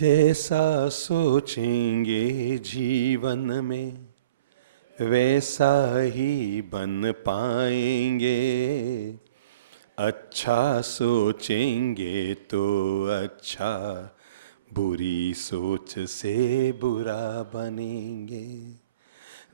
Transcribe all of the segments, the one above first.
जैसा सोचेंगे जीवन में वैसा ही बन पाएंगे। अच्छा सोचेंगे तो अच्छा, बुरी सोच से बुरा बनेंगे।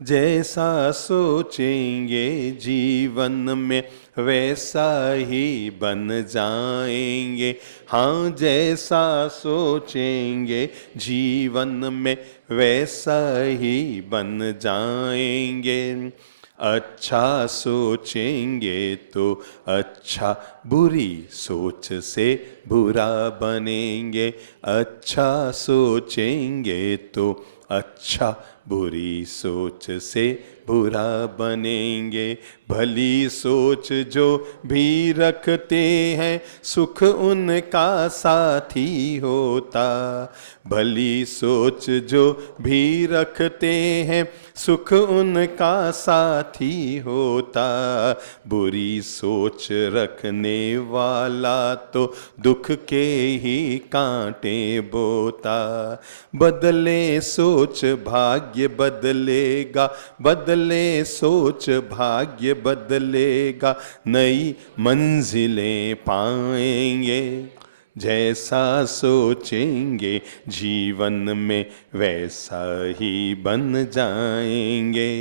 जैसा सोचेंगे जीवन में वैसा ही बन जाएंगे। हाँ, जैसा सोचेंगे जीवन में वैसा ही बन जाएंगे। अच्छा सोचेंगे तो अच्छा, बुरी सोच से बुरा बनेंगे। अच्छा सोचेंगे तो अच्छा, बुरी सोच से बुरा बनेंगे। भली सोच जो भी रखते हैं सुख उनका साथी होता। भली सोच जो भी रखते हैं सुख उनका साथी होता। बुरी सोच रखने वाला तो दुख के ही कांटे बोता। बदले सोच भाग्य बदलेगा, बदले सोच भाग्य बदलेगा, नई मंजिलें पाएंगे। जैसा सोचेंगे जीवन में वैसा ही बन जाएंगे।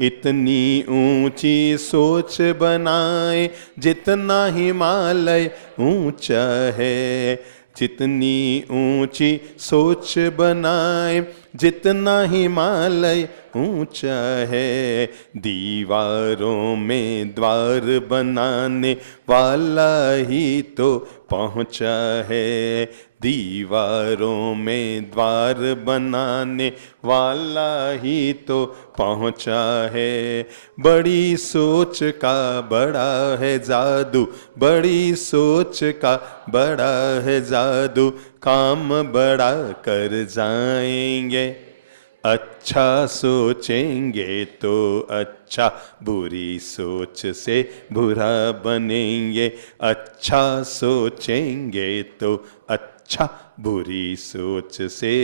इतनी ऊंची सोच बनाए जितना हिमालय ऊंचा है। जितनी ऊंची सोच बनाए जितना हिमालय ऊंचा है। दीवारों में द्वार बनाने वाला ही तो पहुंचा है। दीवारों में द्वार बनाने वाला ही तो पहुंचा है। बड़ी सोच का बड़ा है जादू, बड़ी सोच का बड़ा है जादू, काम बड़ा कर जाएंगे। अच्छा सोचेंगे तो अच्छा, बुरी सोच से बुरा बनेंगे। अच्छा सोचेंगे तो अच्छा, बुरी सोच से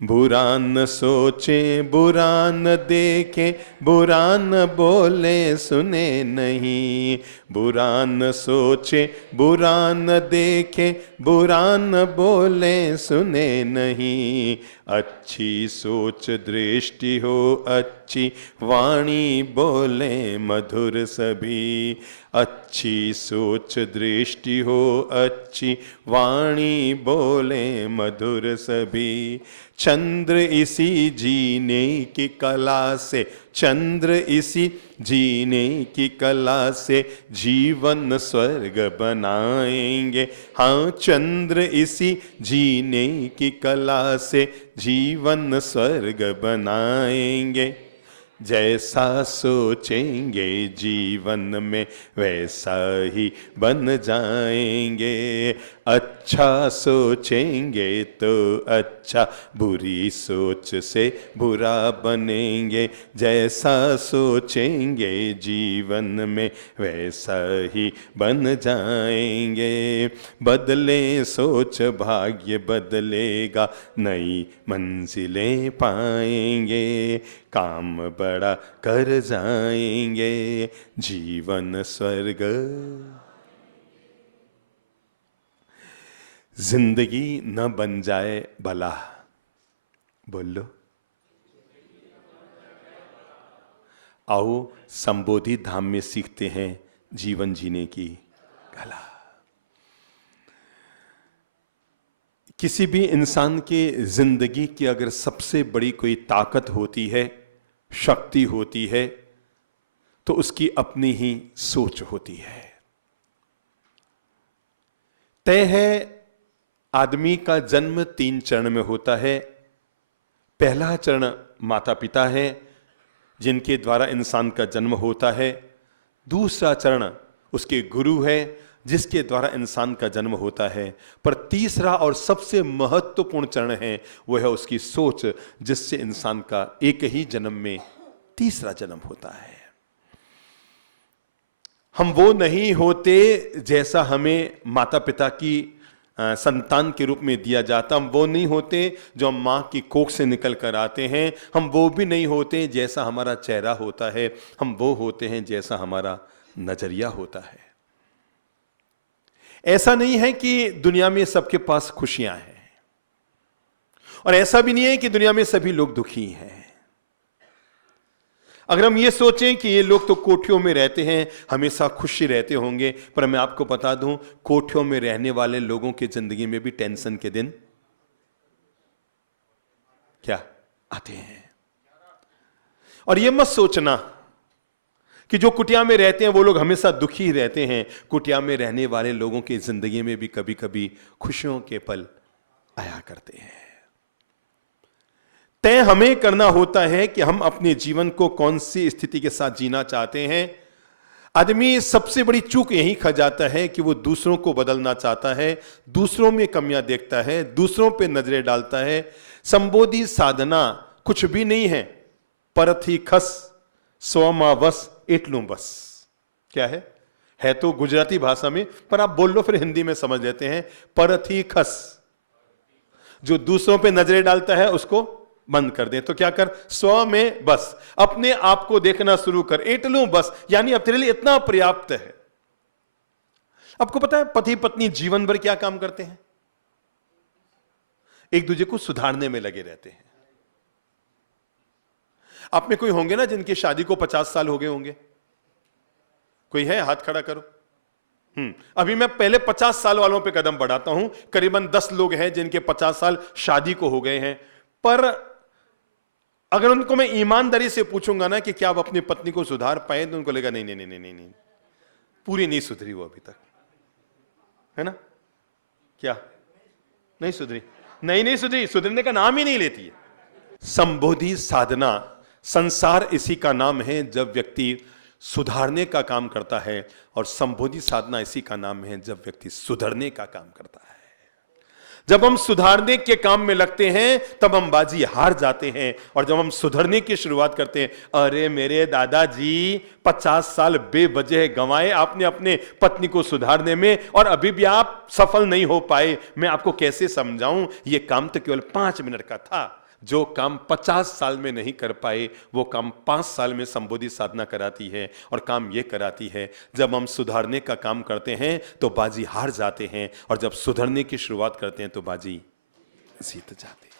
बुरा न सोचें बुरा न देखें, बुरा न बोले सुने नहीं। बुरा न सोचें बुरा न देखें, बुरा न बोले सुने नहीं। अच्छी सोच दृष्टि हो अच्छी, वाणी बोले मधुर सभी। अच्छी सोच दृष्टि हो अच्छी, वाणी बोले मधुर सभी। चंद्र इसी जीने की कला से, चंद्र इसी जीने की कला से जीवन स्वर्ग बनाएंगे। हाँ, चंद्र इसी जीने की कला से जीवन स्वर्ग बनाएंगे। जैसा सोचेंगे जीवन में वैसा ही बन जाएंगे। अच्छा सोचेंगे तो अच्छा, बुरी सोच से बुरा बनेंगे। जैसा सोचेंगे जीवन में वैसा ही बन जाएंगे। बदले सोच भाग्य बदलेगा, नई मंजिलें पाएंगे। काम बड़ा कर जाएंगे, जीवन स्वर्ग। जिंदगी न बन जाए भला, बोलो। आओ संबोधि धाम में सीखते हैं जीवन जीने की कला। किसी भी इंसान के जिंदगी की अगर सबसे बड़ी कोई ताकत होती है, शक्ति होती है, तो उसकी अपनी ही सोच होती है। तय है आदमी का जन्म 3 चरण में होता है। पहला चरण माता पिता है जिनके द्वारा इंसान का जन्म होता है। दूसरा चरण उसके गुरु है जिसके द्वारा इंसान का जन्म होता है। पर तीसरा और सबसे महत्वपूर्ण चरण है वो है उसकी सोच, जिससे इंसान का एक ही जन्म में तीसरा जन्म होता है। हम वो नहीं होते जैसा हमें माता पिता की संतान के रूप में दिया जाता। हम वो नहीं होते जो हम माँ की कोख से निकल कर आते हैं, हम वो भी नहीं होते जैसा हमारा चेहरा होता है, हम वो होते हैं जैसा हमारा नजरिया होता है। ऐसा नहीं है कि दुनिया में सबके पास खुशियां हैं, और ऐसा भी नहीं है कि दुनिया में सभी लोग दुखी हैं। अगर हम ये सोचें कि ये लोग तो कोठियों में रहते हैं, हमेशा खुशी रहते होंगे, पर मैं आपको बता दूं, कोठियों में रहने वाले लोगों की जिंदगी में भी टेंशन के दिन क्या आते हैं। और ये मत सोचना कि जो कुटिया में रहते हैं वो लोग हमेशा दुखी रहते हैं। कुटिया में रहने वाले लोगों की जिंदगी में भी कभी कभी खुशियों के पल आया करते हैं। तय हमें करना होता है कि हम अपने जीवन को कौन सी स्थिति के साथ जीना चाहते हैं। आदमी सबसे बड़ी चूक यही खा जाता है कि वो दूसरों को बदलना चाहता है, दूसरों में कमियां देखता है, दूसरों पे नजरें डालता है। संबोधि साधना कुछ भी नहीं है, परथी खस स्वमा वस एटलू बस। क्या है तो गुजराती भाषा में, पर आप बोल लो फिर हिंदी में समझ लेते हैं। परथी खस, जो दूसरों पे नजरें डालता है उसको बंद कर दे। तो क्या कर, स्व में बस, अपने आप को देखना शुरू कर। एटलू बस, यानी अब तेरे लिए इतना पर्याप्त है। आपको पता है पति पत्नी जीवन भर क्या काम करते हैं? एक दूसरे को सुधारने में लगे रहते हैं। आप में कोई होंगे ना जिनकी शादी को 50 साल हो गए होंगे? कोई है? हाथ खड़ा करो। अभी मैं पहले 50 साल वालों पे कदम बढ़ाता हूं। करीबन 10 लोग हैं जिनके 50 साल शादी को हो गए हैं। पर अगर उनको मैं ईमानदारी से पूछूंगा ना कि क्या आप अपनी पत्नी को सुधार पाए, तो उनको लगेगा नहीं नहीं नहीं नहीं नहीं, पूरी नहीं सुधरी वो अभी तक, है ना? क्या नहीं सुधरी? नहीं सुधरी, सुधरने का नाम ही नहीं लेती है। संबोधि साधना, संसार इसी का नाम है जब व्यक्ति सुधारने का काम करता है, और संबोधि साधना इसी का नाम है जब व्यक्ति सुधरने का काम करता है। जब हम सुधारने के काम में लगते हैं तब हम बाजी हार जाते हैं, और जब हम सुधरने की शुरुआत करते हैं, अरे मेरे दादाजी 50 साल बेवजह गंवाए आपने अपने पत्नी को सुधारने में, और अभी भी आप सफल नहीं हो पाए। मैं आपको कैसे समझाऊं, यह काम तो केवल 5 मिनट का था। जो काम 50 साल में नहीं कर पाए वो काम 5 साल में संबोधि साधना कराती है। और काम यह कराती है, जब हम सुधारने का काम करते हैं तो बाजी हार जाते हैं, और जब सुधरने की शुरुआत करते हैं तो बाजी जीत जाते हैं।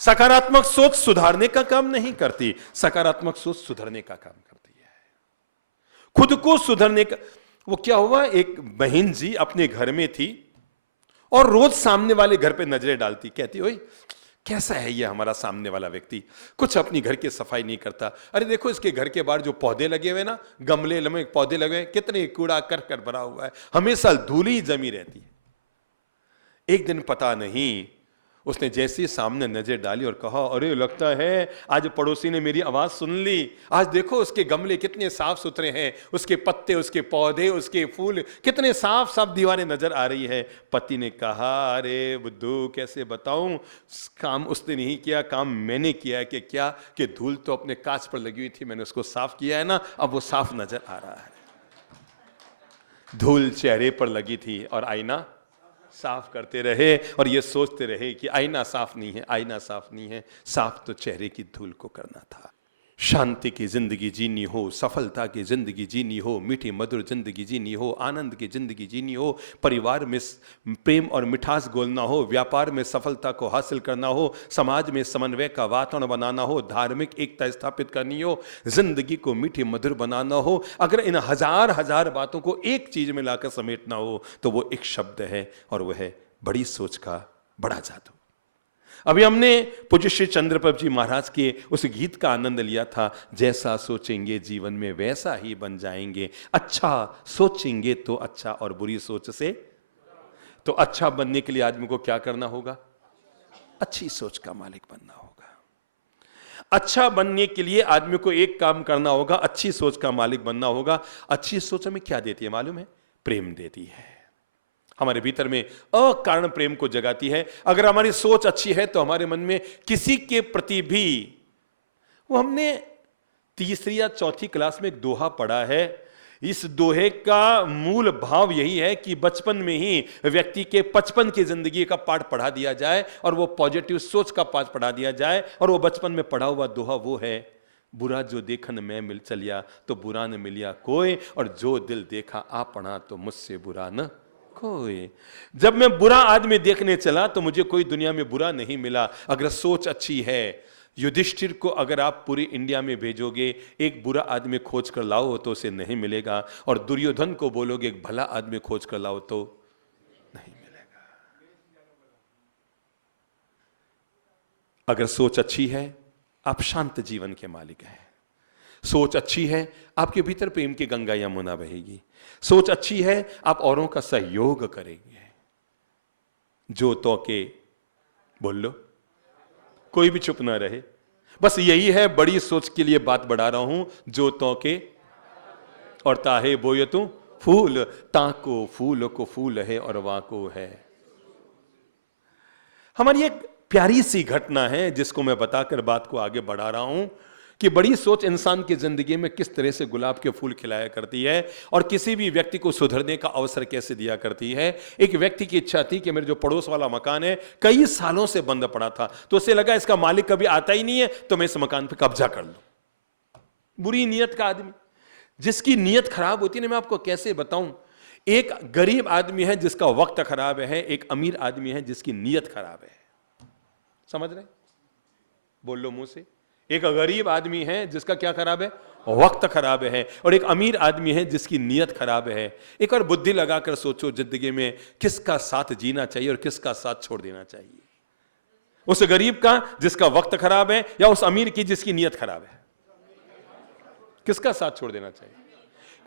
सकारात्मक सोच सुधारने का काम नहीं करती, सकारात्मक सोच सुधरने का काम करती है। खुद को सुधरने का, वो क्या हुआ, एक बहन जी अपने घर में थी और रोज सामने वाले घर पे नजरें डालती, कहती ओए कैसा है ये हमारा सामने वाला व्यक्ति, कुछ अपनी घर की सफाई नहीं करता। अरे देखो इसके घर के बाहर जो पौधे लगे हुए ना, गमले में पौधे लगे हुए, कितने कूड़ा करकट भरा हुआ है, हमेशा धूल ही जमी रहती है। एक दिन पता नहीं उसने जैसे ही सामने नजर डाली और कहा, अरे लगता है आज पड़ोसी ने मेरी आवाज सुन ली, आज देखो उसके गमले कितने साफ सुथरे हैं, उसके पत्ते, उसके पौधे, उसके फूल कितने साफ साफ दीवारें नजर आ रही है। पति ने कहा, अरे बुद्धू कैसे बताऊं, काम उसने नहीं किया, काम मैंने किया है। कि क्या? कि धूल तो अपने कांच पर लगी हुई थी, मैंने उसको साफ किया है ना, अब वो साफ नजर आ रहा है। धूल चेहरे पर लगी थी और आईना साफ करते रहे, और ये सोचते रहे कि आईना साफ नहीं है, आईना साफ नहीं है, साफ तो चेहरे की धूल को करना था। शांति की जिंदगी जीनी हो, सफलता की जिंदगी जीनी हो, मीठी मधुर जिंदगी जीनी हो, आनंद की जिंदगी जीनी हो, परिवार में प्रेम और मिठास घोलना हो, व्यापार में सफलता को हासिल करना हो, समाज में समन्वय का वातावरण बनाना हो, धार्मिक एकता स्थापित करनी हो, जिंदगी को मीठी मधुर बनाना हो, अगर इन हजार हजार बातों को एक चीज में लाकर समेटना हो तो वो एक शब्द है, और वह है बड़ी सोच का बड़ा जादू। अभी हमने पूज्य श्री चंद्रप्रभ जी महाराज के उस गीत का आनंद लिया था, जैसा सोचेंगे जीवन में वैसा ही बन जाएंगे, अच्छा सोचेंगे तो अच्छा, और बुरी सोच से तो अच्छा बनने के लिए आदमी को क्या करना होगा? अच्छी सोच का मालिक बनना होगा। अच्छा बनने के लिए आदमी को एक काम करना होगा, अच्छी सोच का मालिक बनना होगा। अच्छी सोच हमें क्या देती है मालूम है? प्रेम देती है। हमारे भीतर में अकारण प्रेम को जगाती है। अगर हमारी सोच अच्छी है तो हमारे मन में किसी के प्रति भी, वो हमने तीसरी या चौथी क्लास में एक दोहा पढ़ा है इस दोहे का मूल भाव यही है कि बचपन में ही व्यक्ति के 55 की जिंदगी का पाठ पढ़ा दिया जाए और वो पॉजिटिव सोच का पाठ पढ़ा दिया जाए। और वो बचपन में पढ़ा हुआ दोहा वो है, बुरा जो देखन मैं मिल चलिया तो बुरा न मिलिया कोई, और जो दिल देखा आपना तो मुझसे बुरा न कोई। जब मैं बुरा आदमी देखने चला तो मुझे कोई दुनिया में बुरा नहीं मिला। अगर सोच अच्छी है, युधिष्ठिर को अगर आप पूरी इंडिया में भेजोगे, एक बुरा आदमी खोज कर लाओ तो उसे नहीं मिलेगा, और दुर्योधन को बोलोगे एक भला आदमी खोज कर लाओ तो नहीं मिलेगा। अगर सोच अच्छी है, आप शांत जीवन के मालिक हैं। सोच अच्छी है, आपके भीतर प्रेम की गंगा यमुना बहेगी। सोच अच्छी है, आप औरों का सहयोग करेंगे। जो तो के बोल लो, कोई भी चुप ना रहे। बस यही है, बड़ी सोच के लिए बात बढ़ा रहा हूं। जो तो के और ताहे बोय तू फूल, ताको फूल को फूल है और वाको है। हमारी एक प्यारी सी घटना है जिसको मैं बताकर बात को आगे बढ़ा रहा हूं कि बड़ी सोच इंसान की जिंदगी में किस तरह से गुलाब के फूल खिलाया करती है और किसी भी व्यक्ति को सुधरने का अवसर कैसे दिया करती है। एक व्यक्ति की इच्छा थी कि मेरे जो पड़ोस वाला मकान है कई सालों से बंद पड़ा था, तो उसे लगा इसका मालिक कभी आता ही नहीं है तो मैं इस मकान पर कब्जा कर लूं। बुरी नीयत का आदमी, जिसकी नीयत खराब होती है ना, मैं आपको कैसे बताऊं। एक गरीब आदमी है जिसका वक्त खराब है, एक अमीर आदमी है जिसकी नीयत खराब है। समझ रहे? बोल लो मुंह से। एक गरीब आदमी है जिसका क्या खराब है? वक्त खराब है। और एक अमीर आदमी है जिसकी नीयत खराब है। एक और बुद्धि लगाकर सोचो जिंदगी में किसका साथ जीना चाहिए और किसका साथ छोड़ देना चाहिए। उस गरीब का जिसका वक्त खराब है या उस अमीर की जिसकी नीयत खराब है? किसका साथ छोड़ देना चाहिए?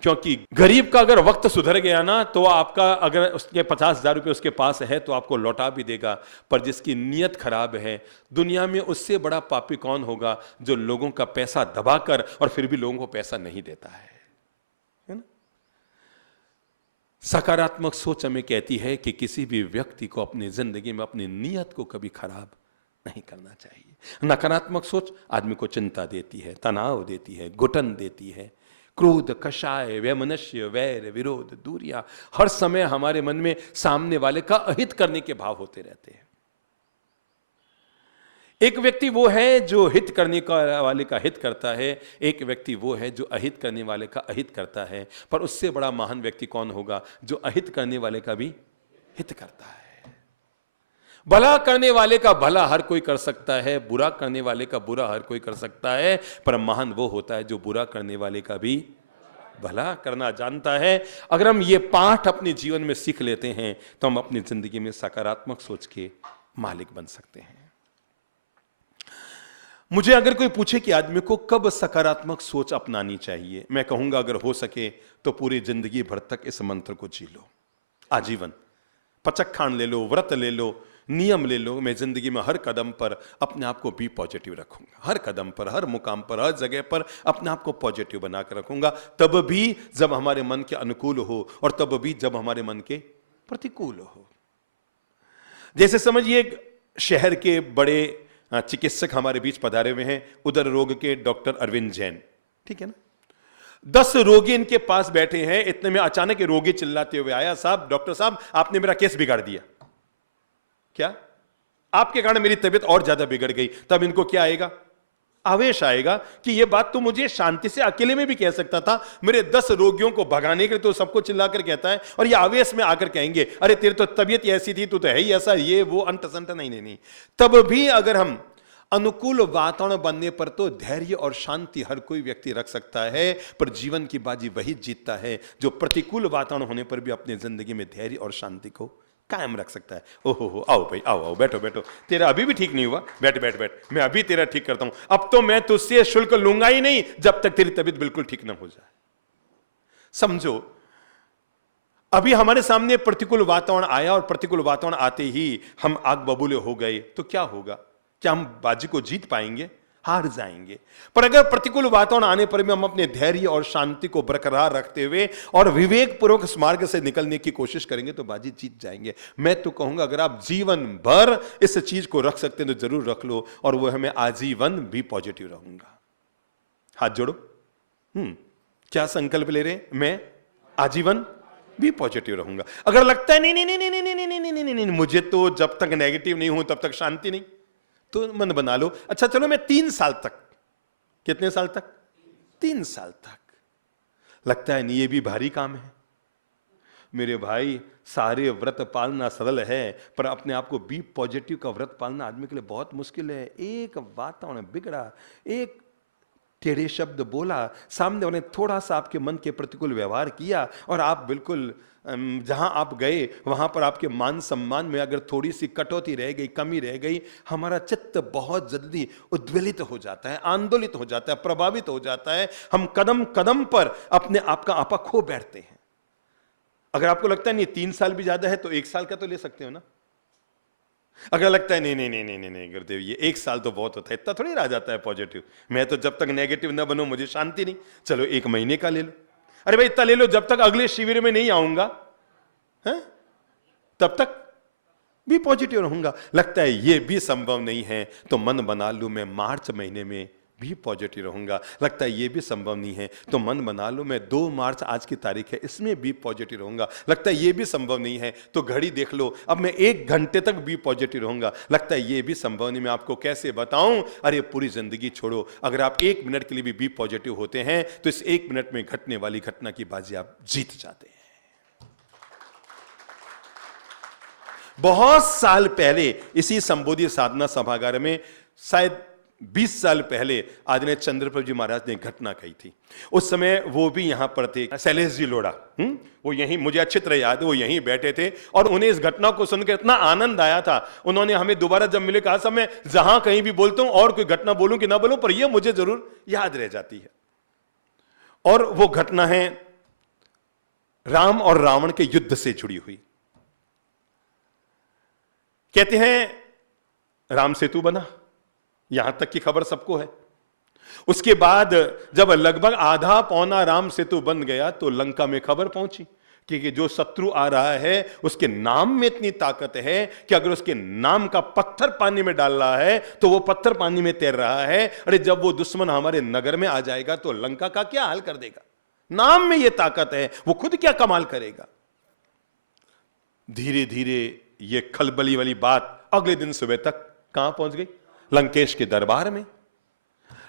क्योंकि गरीब का अगर वक्त सुधर गया ना तो आपका, अगर उसके 50,000 रुपए उसके पास है तो आपको लौटा भी देगा। पर जिसकी नीयत खराब है, दुनिया में उससे बड़ा पापी कौन होगा जो लोगों का पैसा दबाकर और फिर भी लोगों को पैसा नहीं देता है ना? सकारात्मक सोच हमें कहती है कि किसी भी व्यक्ति को अपनी जिंदगी में अपनी नीयत को कभी खराब नहीं करना चाहिए। नकारात्मक सोच आदमी को चिंता देती है, तनाव देती है, घुटन देती है, क्रोध, कषाय, वैमनस्य, वैर, विरोध, दूरियां, हर समय हमारे मन में सामने वाले का अहित करने के भाव होते रहते हैं। एक व्यक्ति वो है जो हित करने वाले का हित करता है, एक व्यक्ति वो है जो अहित करने वाले का अहित करता है। पर उससे बड़ा महान व्यक्ति कौन होगा जो अहित करने वाले का भी हित करता है। भला करने वाले का भला हर कोई कर सकता है, बुरा करने वाले का बुरा हर कोई कर सकता है, पर महान वो होता है जो बुरा करने वाले का भी भला करना जानता है। अगर हम ये पाठ अपने जीवन में सीख लेते हैं तो हम अपनी जिंदगी में सकारात्मक सोच के मालिक बन सकते हैं। मुझे अगर कोई पूछे कि आदमी को कब सकारात्मक सोच अपनानी चाहिए, मैं कहूंगा अगर हो सके तो पूरी जिंदगी भर तक इस मंत्र को जी लो, आजीवन। पचक्खान ले लो, व्रत ले लो, नियम ले लो। मैं जिंदगी में हर कदम पर अपने आप को बी पॉजिटिव रखूंगा, हर कदम पर, हर मुकाम पर, हर जगह पर अपने आप को पॉजिटिव बनाकर रखूंगा। तब भी जब हमारे मन के अनुकूल हो और तब भी जब हमारे मन के प्रतिकूल हो। जैसे समझिए एक शहर के बड़े चिकित्सक हमारे बीच पधारे हुए हैं, उदर रोग के डॉक्टर अरविंद जैन, ठीक है ना। 10 रोगी इनके पास बैठे हैं, इतने में अचानक रोगी चिल्लाते हुए आया, साहब, डॉक्टर साहब, आपने मेरा केस बिगाड़ दिया। क्या? आपके कारण मेरी तबीयत और ज्यादा बिगड़ गई। तब इनको क्या आएगा? आवेश आएगा कि यह बात तो मुझे शांति से अकेले में भी कह सकता था। मेरे 10 रोगियों को भगाने के लिए तो सबको चिल्लाकर कहता है, और ये आवेश में आकर कहेंगे अरे तेरी तो तबीयत ऐसी थी, तू तो है ही ऐसा, ये वो अंट संट। नहीं। तब भी अगर हम अनुकूल वातावरण बनने पर तो धैर्य और शांति हर कोई व्यक्ति रख सकता है, पर जीवन की बाजी वही जीतता है जो प्रतिकूल वातावरण होने पर भी अपनी जिंदगी में धैर्य और शांति को कायम रख सकता है। ओहो, आओ भाई, आओ, बैठो। तेरा अभी भी ठीक नहीं हुआ, बैठ, मैं अभी तेरा ठीक करता हूं। अब तो मैं तुझसे शुल्क लूंगा ही नहीं जब तक तेरी तबीयत बिल्कुल ठीक ना हो जाए। समझो, अभी हमारे सामने प्रतिकूल वातावरण आया और प्रतिकूल वातावरण आते ही हम आग बबूले हो गए तो क्या होगा? क्या हम बाजी को जीत पाएंगे? हार जाएंगे। पर अगर प्रतिकूल वातावरण आने पर भी हम अपने धैर्य और शांति को बरकरार रखते हुए और विवेक पूर्वक इस मार्ग से निकलने की कोशिश करेंगे तो बाजी जीत जाएंगे। मैं तो कहूंगा अगर आप जीवन भर इस चीज को रख सकते हैं तो जरूर रख लो, और वो हमें आजीवन भी पॉजिटिव रहूंगा। हाथ जोड़ो। क्या संकल्प ले रहे हैं? मैं आजीवन भी पॉजिटिव रहूंगा। अगर लगता है नहीं नहीं नहीं नहीं नहीं नहीं नहीं नहीं नहीं नहीं मुझे तो जब तक नेगेटिव नहीं हूं तब तक शांति नहीं, तो मन बना लो, अच्छा चलो मैं 3 साल तक, कितने साल तक? 3 साल तक। लगता है नहीं ये भी भारी काम है मेरे भाई, सारे व्रत पालना सरल है पर अपने आप को बी पॉजिटिव का व्रत पालना आदमी के लिए बहुत मुश्किल है। एक वातावरण बिगड़ा, एक टेढ़े शब्द बोला, सामने वाले थोड़ा सा आपके मन के प्रतिकूल व्यवहार किया और आप बिल्कुल जहां आप गए वहां पर आपके मान सम्मान में अगर थोड़ी सी कटौती रह गई, कमी रह गई, हमारा चित्त बहुत जल्दी उद्वेलित हो जाता है, आंदोलित हो जाता है, प्रभावित हो जाता है। हम कदम कदम पर अपने आप का आपा खो बैठते हैं। अगर आपको लगता है नहीं 3 साल भी ज्यादा है तो 1 साल का तो ले सकते हो ना। अगर लगता है नहीं नहीं नहीं नहीं नहीं गुरुदेव ये 1 साल तो बहुत होता है, इतना थोड़ी रह जाता है पॉजिटिव, मैं तो जब तक नेगेटिव ना बनूं मुझे शांति नहीं, चलो 1 महीने का ले लो। अरे भाई इतना ले लो जब तक अगले शिविर में नहीं आऊंगा है तब तक भी पॉजिटिव रहूंगा। लगता है ये भी संभव नहीं है तो मन बना लूं मैं मार्च महीने में भी पॉजिटिव रहूंगा। लगता है ये भी संभव नहीं है तो मन बना लो मैं 2 मार्च आज की तारीख है इसमें भी पॉजिटिव रहूंगा। लगता है ये भी संभव नहीं है तो घड़ी देख लो अब मैं 1 घंटे तक भी पॉजिटिव रहूंगा। लगता है ये भी संभव नहीं, मैं आपको कैसे बताऊं। अरे पूरी जिंदगी छोड़ो, अगर आप 1 मिनट के लिए भी पॉजिटिव होते हैं तो इस 1 मिनट में घटने वाली घटना की बाजी आप जीत जाते हैं। बहुत साल पहले इसी संबोधि साधना सभागार में, शायद 20 साल पहले आदरणीय चंद्रप्रभु जी महाराज ने घटना कही थी। उस समय वो भी यहां पर थे, शैलेश जी लोढ़ा, वो यहीं, मुझे अच्छी तरह याद है, वो यहीं बैठे थे और उन्हें इस घटना को सुनकर इतना आनंद आया था। उन्होंने हमें दोबारा जब मिले कहा सब मैं जहां कहीं भी बोलता हूं और कोई घटना बोलूं कि ना बोलूं पर यह मुझे जरूर याद रह जाती है। और वो घटना है राम और रावण के युद्ध से जुड़ी हुई। कहते हैं राम सेतु बना, यहां तक की खबर सबको है। उसके बाद जब लगभग आधा पौना राम सेतु बन गया तो लंका में खबर पहुंची कि जो शत्रु आ रहा है उसके नाम में इतनी ताकत है कि अगर उसके नाम का पत्थर पानी में डाल रहा है तो वो पत्थर पानी में तैर रहा है। अरे जब वो दुश्मन हमारे नगर में आ जाएगा तो लंका का क्या हाल कर देगा। नाम में ये ताकत है, वो खुद क्या कमाल करेगा। धीरे धीरे ये खलबली वाली बात अगले दिन सुबह तक कहां पहुंच गई? लंकेश के दरबार में।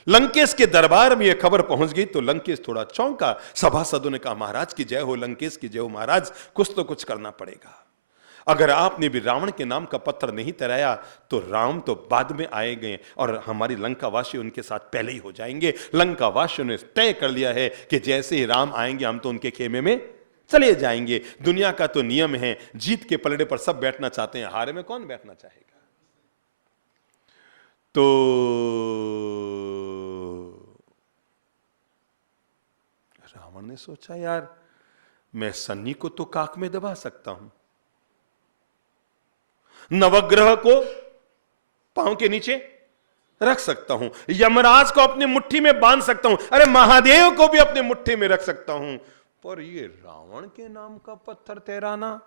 लंकेश के दरबार में यह खबर पहुंच गई तो लंकेश थोड़ा चौंका। सभासदों ने कहा महाराज की जय हो, लंकेश की जय हो महाराज, कुछ तो कुछ करना पड़ेगा। अगर आपने भी रावण के नाम का पत्थर नहीं तैराया तो राम तो बाद में आएंगे और हमारी लंका वासी उनके साथ पहले ही हो जाएंगे। लंका वासियों ने तय कर लिया है कि जैसे ही राम आएंगे हम तो उनके खेमे में चले जाएंगे। दुनिया का तो नियम है, जीत के पलड़े पर सब बैठना चाहते हैं, हारे में कौन बैठना चाहेगा। तो रावण ने सोचा यार मैं सन्नी को तो काक में दबा सकता हूं, नवग्रह को पांव के नीचे रख सकता हूं, यमराज को अपनी मुट्ठी में बांध सकता हूं, अरे महादेव को भी अपने मुट्ठी में रख सकता हूं, पर ये रावण के नाम का पत्थर तैराना।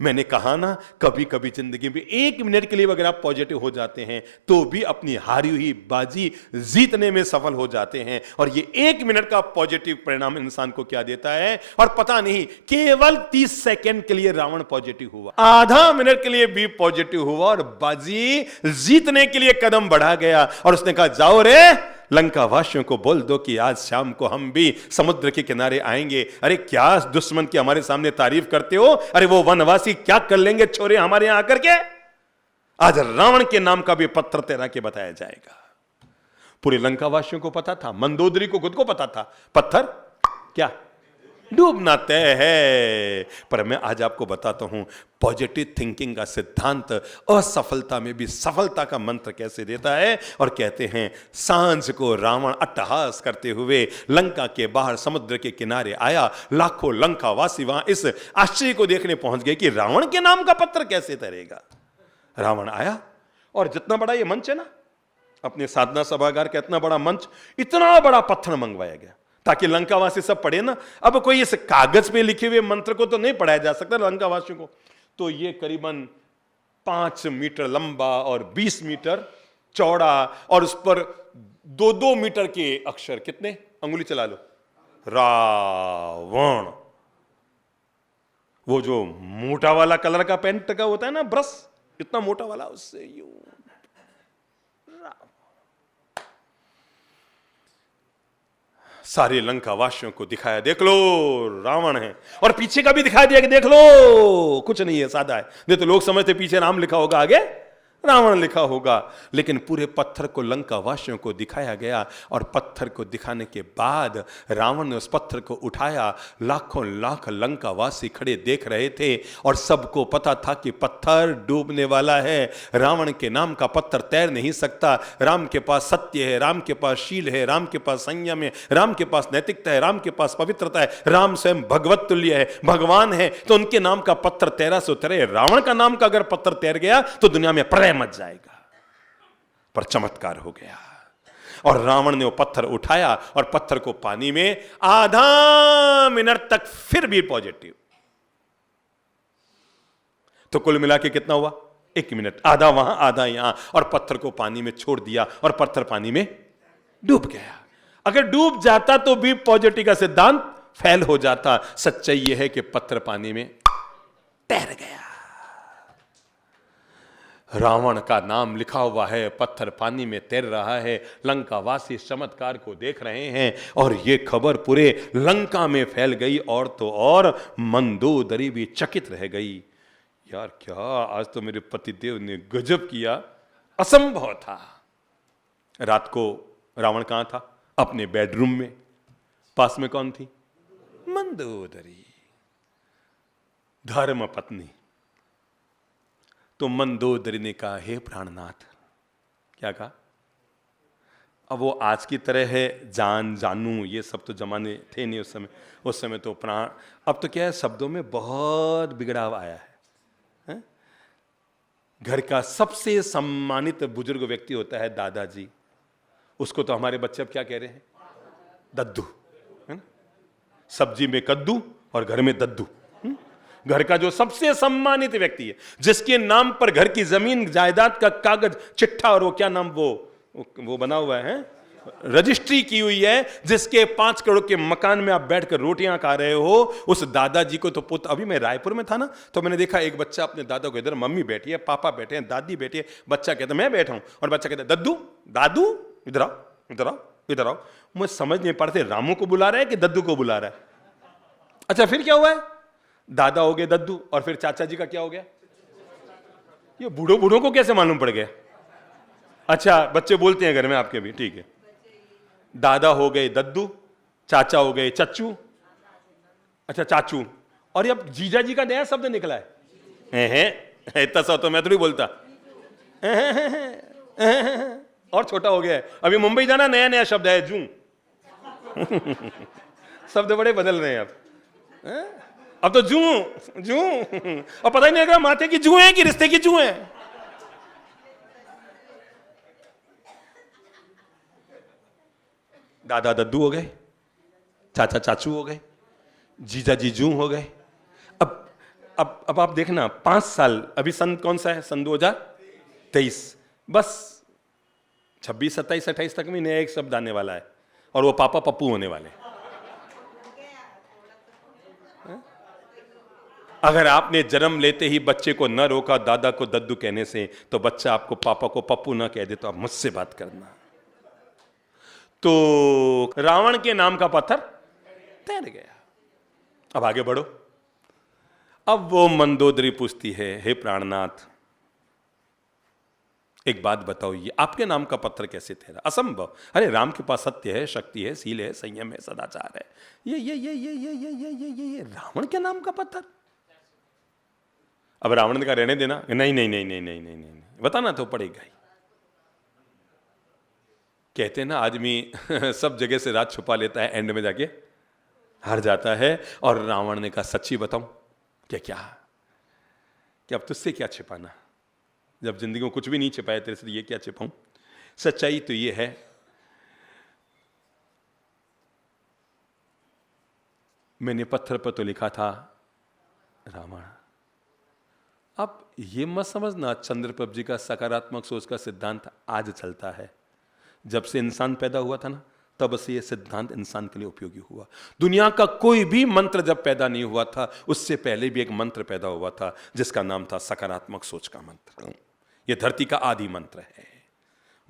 मैंने कहा ना कभी कभी जिंदगी में 1 मिनट के लिए अगर आप पॉजिटिव हो जाते हैं तो भी अपनी हारी हुई बाजी जीतने में सफल हो जाते हैं। और ये 1 मिनट का पॉजिटिव परिणाम इंसान को क्या देता है। और पता नहीं केवल 30 सेकंड के लिए रावण पॉजिटिव हुआ, आधा मिनट के लिए भी पॉजिटिव हुआ और बाजी जीतने के लिए कदम बढ़ा गया। और उसने कहा जाओ रे लंका वासियों को बोल दो कि आज शाम को हम भी समुद्र के किनारे आएंगे। अरे क्या दुश्मन की हमारे सामने तारीफ करते हो, अरे वो वनवासी क्या कर लेंगे छोरे हमारे यहां आकर के। आज रावण के नाम का भी पत्थर तैरा के बताया जाएगा। पूरे लंका वासियों को पता था, मंदोदरी को खुद को पता था पत्थर क्या डूबना तय है। पर मैं आज आपको बताता हूं पॉजिटिव थिंकिंग का सिद्धांत असफलता में भी सफलता का मंत्र कैसे देता है। और कहते हैं सांझ को रावण अट्टहास करते हुए लंका के बाहर समुद्र के किनारे आया। लाखों लंका वासी वहां इस आश्चर्य को देखने पहुंच गए कि रावण के नाम का पत्थर कैसे तैरेगा। रावण आया और जितना बड़ा ये मंच है ना, अपने साधना सभागार का इतना बड़ा मंच, इतना बड़ा पत्थर मंगवाया गया ताकि लंकावासी सब पढ़े ना। अब कोई इस कागज पे लिखे हुए मंत्र को तो नहीं पढ़ाया जा सकता लंकावासियों को। तो ये करीबन 5 मीटर लंबा और 20 मीटर चौड़ा और उस पर 2-2 मीटर के अक्षर, कितने, अंगुली चला लो, रावण। वो जो मोटा वाला कलर का पेंट का होता है ना, ब्रश इतना मोटा वाला, उससे यूं सारे लंका वासियों को दिखाया, देख लो रावण है, और पीछे का भी दिखा दिया कि देख लो कुछ नहीं है, सादा है। नहीं तो लोग समझते पीछे राम लिखा होगा, आगे रावण लिखा होगा, लेकिन पूरे पत्थर को लंका वासियों को दिखाया गया। और पत्थर को दिखाने के बाद रावण ने उस पत्थर को उठाया, लाखों लाख लंका वासी खड़े देख रहे थे, और सबको पता था कि पत्थर डूबने वाला है। रावण के नाम का पत्थर तैर नहीं सकता। राम के पास सत्य है, राम के पास शील है, राम के पास संयम है, राम के पास नैतिकता है, राम के पास पवित्रता है, राम स्वयं भगवत तुल्य है, भगवान है। तो उनके नाम का पत्थर तैरा सो तैरे, रावण का नाम का अगर पत्थर तैर गया तो दुनिया में प्रलय मच जाएगा। पर चमत्कार हो गया, और रावण ने वो पत्थर उठाया और पत्थर को पानी में आधा मिनट तक फिर भी पॉजिटिव। तो कुल मिला के कितना हुआ, 1 मिनट, आधा वहां आधा यहां, और पत्थर को पानी में छोड़ दिया और पत्थर पानी में डूब गया। अगर डूब जाता तो भी पॉजिटिव का सिद्धांत फेल हो जाता। सच्चाई यह है कि पत्थर पानी में तैर गया। रावण का नाम लिखा हुआ है, पत्थर पानी में तैर रहा है, लंका वासी चमत्कार को देख रहे हैं, और यह खबर पूरे लंका में फैल गई। और तो और मंदोदरी भी चकित रह गई, यार क्या आज तो मेरे पतिदेव ने गजब किया, असंभव था। रात को रावण कहां था, अपने बेडरूम में, पास में कौन थी, मंदोदरी, धर्म पत्नी। तो मंदोदरी ने कहा, हे प्राणनाथ, क्या कहा, अब वो आज की तरह है जान जानू ये सब तो जमाने थे नहीं उस समय। उस समय तो प्राण, अब तो क्या है, शब्दों में बहुत बिगड़ाव आया है। घर का सबसे सम्मानित बुजुर्ग व्यक्ति होता है दादाजी, उसको तो हमारे बच्चे अब क्या कह रहे हैं, दद्दू, है ना? सब्जी में कद्दू और घर में दद्दू। घर का जो सबसे सम्मानित व्यक्ति है, जिसके नाम पर घर की जमीन जायदाद का कागज चिट्ठा और वो क्या नाम वो बना हुआ है, रजिस्ट्री की हुई है, जिसके 5 करोड़ के मकान में आप बैठकर रोटियां खा रहे हो, उस दादाजी को तो पुत्र। अभी मैं रायपुर में था ना, तो मैंने देखा एक बच्चा अपने दादा को, इधर मम्मी बैठी है, पापा बैठे हैं, दादी बैठी है, बच्चा कहता मैं बैठा हूं, और बच्चा कहता दद्दू दादू इधर आओ इधर आओ इधर आओ। मुझे समझ नहीं पड़ते रामू को बुला रहा है कि दद्दू को बुला रहा है। अच्छा फिर क्या हुआ है, दादा हो गए दद्दू, और फिर चाचा जी का क्या हो गया, ये बूढ़ों बूढ़ों को कैसे मालूम पड़ गया। अच्छा बच्चे बोलते हैं घर में आपके भी, ठीक है। दादा हो गए दद्दू, चाचा हो गए चच्चू, अच्छा चाचू, और ये अब जीजा जी का नया शब्द निकला है, इतना सा तो मैं तो नहीं बोलता, और छोटा हो गया है। अभी मुंबई जाना, नया नया शब्द है जू। शब्द बड़े बदल रहे हैं अब तो जू जू, और पता ही नहीं लगा माथे की जू है कि रिश्ते की जू है। दादा दद्दू हो गए, चाचा चाचू हो गए, जीजा जीजू हो गए। अब आप देखना 5 साल, अभी सन कौन सा है, सन 2023, बस 26, 27, 28 तक में नया एक शब्द आने वाला है, और वो पापा पप्पू होने वाले। अगर आपने जन्म लेते ही बच्चे को न रोका दादा को दद्दू कहने से, तो बच्चा आपको पापा को पप्पू न कह दे तो आप मुझसे बात करना। तो रावण के नाम का पत्थर तैर गया। अब आगे बढ़ो। अब वो मंदोदरी पूछती है, हे प्राणनाथ एक बात बताओ, ये आपके नाम का पत्थर कैसे तैरा, असंभव। अरे राम के पास सत्य है, शक्ति है, शील है, संयम है, सदाचार है, ये रावण के नाम का पत्थर। अब रावण का रहने देना, नहीं नहीं नहीं नहीं नहीं नहीं नहीं, बताना तो पड़ेगा ही। कहते हैं ना आदमी सब जगह से राज छुपा लेता है, एंड में जाके हार जाता है। और रावण ने कहा सच्ची बताऊं क्या अब तुझसे क्या छिपाना, जब जिंदगी में कुछ भी नहीं छिपाया तेरे से, ये क्या छिपाऊं। सच्चाई तो ये है, मैंने पत्थर पर तो लिखा था रावण। अब ये मत समझना चंद्रप्रभ जी का सकारात्मक सोच का सिद्धांत आज चलता है, जब से इंसान पैदा हुआ था ना, तब से यह सिद्धांत इंसान के लिए उपयोगी हुआ। दुनिया का कोई भी मंत्र जब पैदा नहीं हुआ था, उससे पहले भी एक मंत्र पैदा हुआ था जिसका नाम था सकारात्मक सोच का मंत्र। यह धरती का आदि मंत्र है।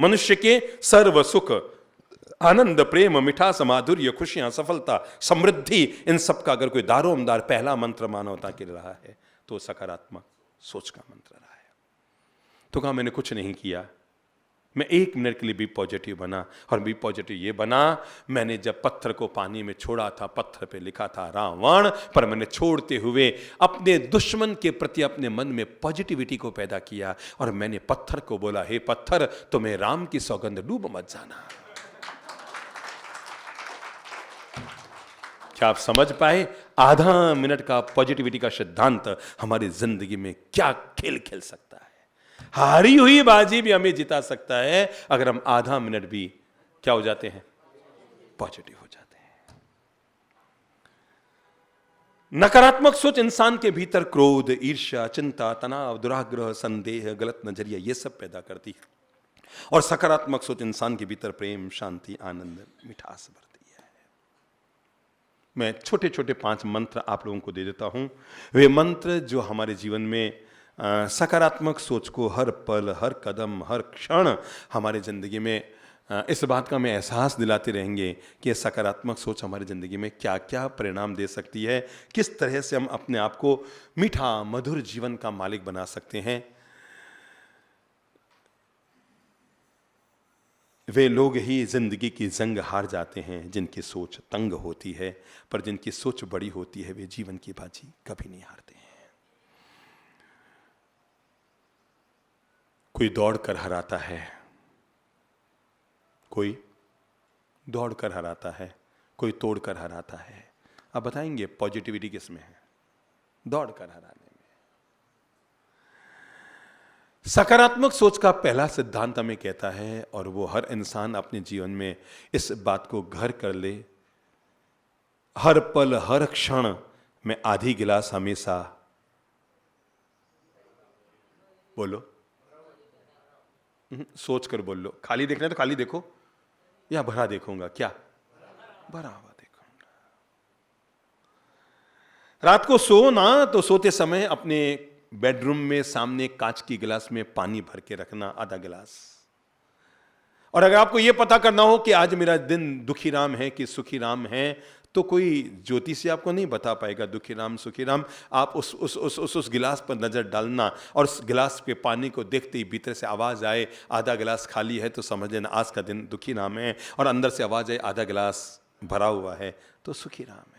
मनुष्य के सर्व सुख, आनंद, प्रेम, मिठास, माधुर्य, खुशियां, सफलता, समृद्धि, इन सब का अगर कोई दारोमदार पहला मंत्र मानवता के लिए रहा है तो सकारात्मक सोच का मंत्र रहा है। तो कहा मैंने कुछ नहीं किया, मैं 1 मिनट के लिए भी पॉजिटिव बना। और भी पॉजिटिव ये बना, मैंने जब पत्थर को पानी में छोड़ा था, पत्थर पे लिखा था रावण, पर मैंने छोड़ते हुए अपने दुश्मन के प्रति अपने मन में पॉजिटिविटी को पैदा किया और मैंने पत्थर को बोला, हे पत्थर, तुम्हें राम की सौगंध डूब मत जाना। क्या आप समझ पाए आधा मिनट का पॉजिटिविटी का सिद्धांत हमारी जिंदगी में क्या खेल खेल सकता है? हारी हुई बाजी भी हमें जिता सकता है अगर हम आधा मिनट भी क्या हो जाते हैं? पॉजिटिव हो जाते हैं। नकारात्मक सोच इंसान के भीतर क्रोध, ईर्ष्या, चिंता, तनाव, दुराग्रह, संदेह, गलत नजरिया ये सब पैदा करती है। और सकारात्मक सोच इंसान के भीतर प्रेम, शांति, आनंद, मिठास भरती है। मैं छोटे छोटे 5 मंत्र आप लोगों को दे देता हूं। वे मंत्र जो हमारे जीवन में सकारात्मक सोच को हर पल, हर कदम, हर क्षण हमारे ज़िंदगी में इस बात का हमें एहसास दिलाते रहेंगे कि सकारात्मक सोच हमारी ज़िंदगी में क्या क्या परिणाम दे सकती है, किस तरह से हम अपने आप को मीठा मधुर जीवन का मालिक बना सकते हैं। वे लोग ही जिंदगी की जंग हार जाते हैं जिनकी सोच तंग होती है, पर जिनकी सोच बड़ी होती है वे जीवन की बाजी कभी नहीं हारते हैं। कोई दौड़ कर हराता है, कोई दौड़ कर हराता है, कोई तोड़ कर हराता है। आप बताएंगे पॉजिटिविटी किस में है? दौड़ कर हराने में। सकारात्मक सोच का पहला सिद्धांत हमें कहता है, और वो हर इंसान अपने जीवन में इस बात को घर कर ले, हर पल हर क्षण में आधी गिलास हमेशा, बोलो, सोच कर बोल लो। खाली देखना है तो खाली देखो, या भरा देखूंगा? क्या भरा हुआ देखूंगा। रात को सो ना तो सोते समय अपने बेडरूम में सामने कांच की गिलास में पानी भर के रखना, आधा गिलास। और अगर आपको यह पता करना हो कि आज मेरा दिन दुखी राम है कि सुखी राम है, तो कोई ज्योतिषी आपको नहीं बता पाएगा दुखी राम सुखी राम। आप उस गिलास पर नजर डालना, और उस गिलास के पानी को देखते ही भीतर से आवाज आए आधा गिलास खाली है तो समझ लेना आज का दिन दुखी राम है, और अंदर से आवाज आए आधा गिलास भरा हुआ है तो सुखी राम है।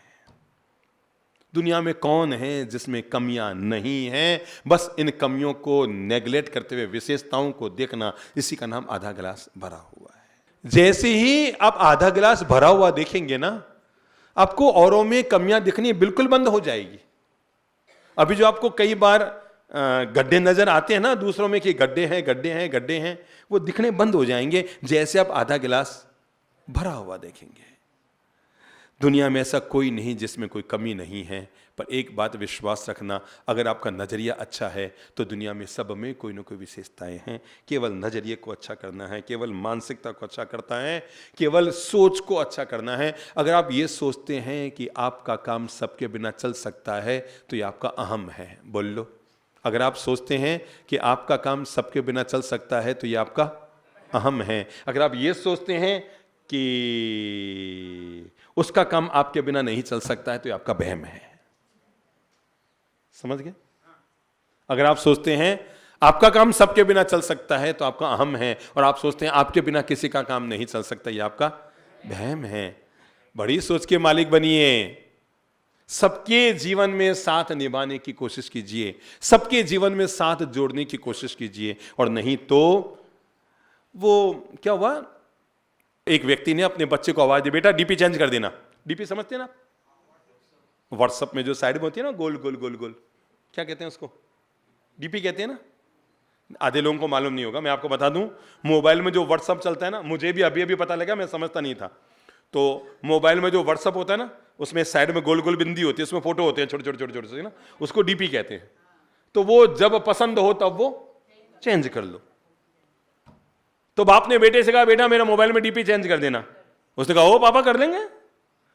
दुनिया में कौन है जिसमें कमियां नहीं हैं? बस इन कमियों को नेग्लेक्ट करते हुए विशेषताओं को देखना, इसी का नाम आधा गिलास भरा हुआ है। जैसे ही आप आधा गिलास भरा हुआ देखेंगे ना, आपको औरों में कमियां दिखनी बिल्कुल बंद हो जाएगी। अभी जो आपको कई बार गड्ढे नजर आते हैं ना दूसरों में कि गड्ढे हैं गड्ढे हैं गड्ढे हैं, वो दिखने बंद हो जाएंगे जैसे आप आधा गिलास भरा हुआ देखेंगे। दुनिया में ऐसा कोई नहीं जिसमें कोई कमी नहीं है, पर एक बात विश्वास रखना, अगर आपका नज़रिया अच्छा है तो दुनिया में सब में कोई ना कोई विशेषताएं हैं। केवल नज़रिए को अच्छा करना है, केवल मानसिकता को अच्छा करता है, केवल सोच को अच्छा करना है। अगर आप ये सोचते हैं कि आपका काम सबके बिना चल सकता है तो ये आपका अहम है। बोल लो, अगर आप सोचते हैं कि आपका काम सबके बिना चल सकता है तो ये आपका अहम है। अगर आप ये सोचते हैं कि उसका काम आपके बिना नहीं चल सकता है तो ये आपका वहम है। समझ गए? अगर आप सोचते हैं आपका काम सबके बिना चल सकता है तो आपका अहम है, और आप सोचते हैं आपके बिना किसी का काम नहीं चल सकता, ये आपका वहम है। बड़ी सोच के मालिक बनिए, सबके जीवन में साथ निभाने की कोशिश कीजिए, सबके जीवन में साथ जोड़ने की कोशिश कीजिए। और नहीं तो वो क्या हुआ, एक व्यक्ति ने अपने बच्चे को आवाज दी, बेटा डीपी चेंज कर देना। डीपी समझते हैं ना, व्हाट्सएप में जो साइड में होती है ना गोल गोल गोल गोल, क्या कहते हैं उसको? डीपी कहते हैं ना। आधे लोगों को मालूम नहीं होगा, मैं आपको बता दूं, मोबाइल में जो व्हाट्सएप चलता है ना, मुझे भी अभी अभी पता लगा, मैं समझता नहीं था। तो मोबाइल में जो व्हाट्सएप होता है ना, उसमें साइड में गोल गोल बिंदी होती है, उसमें फोटो होते हैं छोटे छोटे छोटे छोटे से ना, उसको डीपी कहते हैं। तो वो जब पसंद हो तब वो चेंज कर लो। तो बाप ने बेटे से कहा, बेटा मेरा मोबाइल में डीपी चेंज कर देना। उसने कहा, ओ पापा कर लेंगे।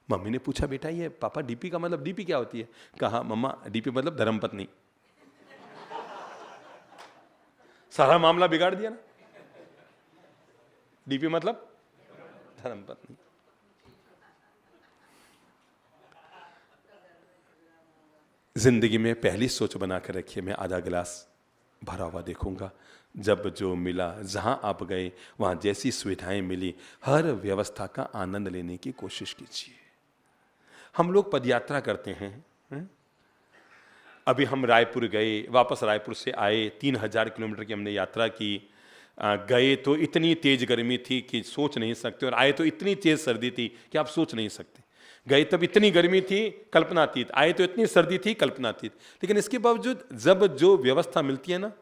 मम्मी ने पूछा, बेटा ये पापा डीपी का मतलब, डीपी क्या होती है? कहा, मम्मा डीपी मतलब धर्मपत्नी। सारा मामला बिगाड़ दिया ना। डीपी मतलब धर्मपत्नी। जिंदगी में पहली सोच बनाकर रखिए, मैं आधा गिलास भरा हुआ देखूंगा। जब जो मिला, जहां आप गए, वहां जैसी सुविधाएं मिली, हर व्यवस्था का आनंद लेने की कोशिश कीजिए। हम लोग पदयात्रा करते हैं। अभी हम रायपुर गए, वापस रायपुर से आए, 3000 किलोमीटर की हमने यात्रा की। गए तो इतनी तेज गर्मी थी कि सोच नहीं सकते, और आए तो इतनी तेज सर्दी थी कि आप सोच नहीं सकते। गए तब इतनी गर्मी थी कल्पनातीत, आए तो इतनी सर्दी थी कल्पनातीत। लेकिन इसके बावजूद जब जो व्यवस्था मिलती है ना,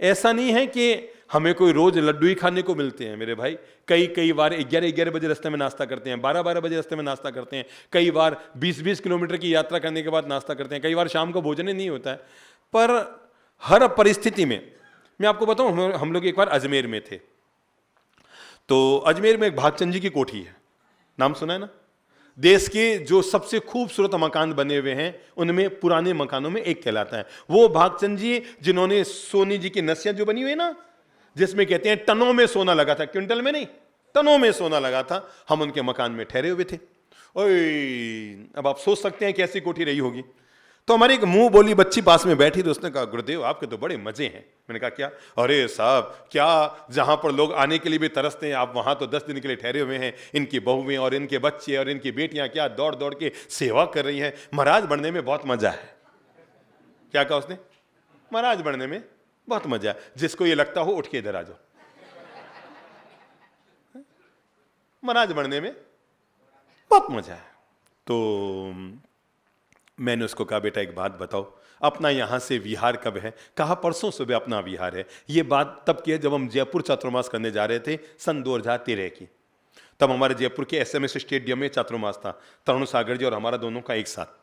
ऐसा नहीं है कि हमें कोई रोज लड्डू ही खाने को मिलते हैं मेरे भाई। कई बार 11 बजे रास्ते में नाश्ता करते हैं, 12 बजे रास्ते में नाश्ता करते हैं, कई बार 20 किलोमीटर की यात्रा करने के बाद नाश्ता करते हैं, कई बार शाम को भोजन ही नहीं होता है। पर हर परिस्थिति में, मैं आपको बताऊं, हम लोग एक बार अजमेर में थे। तो अजमेर में एक भागचंद जी की कोठी है, नाम सुना है ना? देश के जो सबसे खूबसूरत मकान बने हुए हैं उनमें, पुराने मकानों में एक कहलाता है। वो भागचंद जी जिन्होंने सोनी जी की नसियां जो बनी हुई है ना, जिसमें कहते हैं टनों में सोना लगा था, क्विंटल में नहीं, टनों में सोना लगा था, हम उनके मकान में ठहरे हुए थे। ओए, अब आप सोच सकते हैं कैसी कोठी रही होगी। तो हमारी एक मुंह बोली बच्ची पास में बैठी, तो उसने कहा, गुरुदेव आपके तो बड़े मजे हैं। मैंने कहा, क्या? अरे साहब, क्या जहां पर लोग आने के लिए भी तरसते हैं, आप वहां तो 10 दिन के लिए ठहरे हुए हैं। इनकी बहुएं और इनके बच्चे और इनकी बेटियां क्या दौड़ दौड़ के सेवा कर रही हैं। महाराज बनने में बहुत मजा है। क्या कहा उसने? महाराज बनने में बहुत मजा है। जिसको ये लगता हो उठ के इधर आ जाओ। महाराज बनने में बहुत मजा है। तो मैंने उसको कहा, बेटा एक बात बताओ, अपना यहां से विहार कब है? कहा, परसों सुबह अपना विहार है। ये बात तब की है जब हम जयपुर चातुर्मास करने जा रहे थे, सन 2013 की। तब हमारे जयपुर के SMS स्टेडियम में चातुर्मास था, तरुण सागर जी और हमारा दोनों का एक साथ।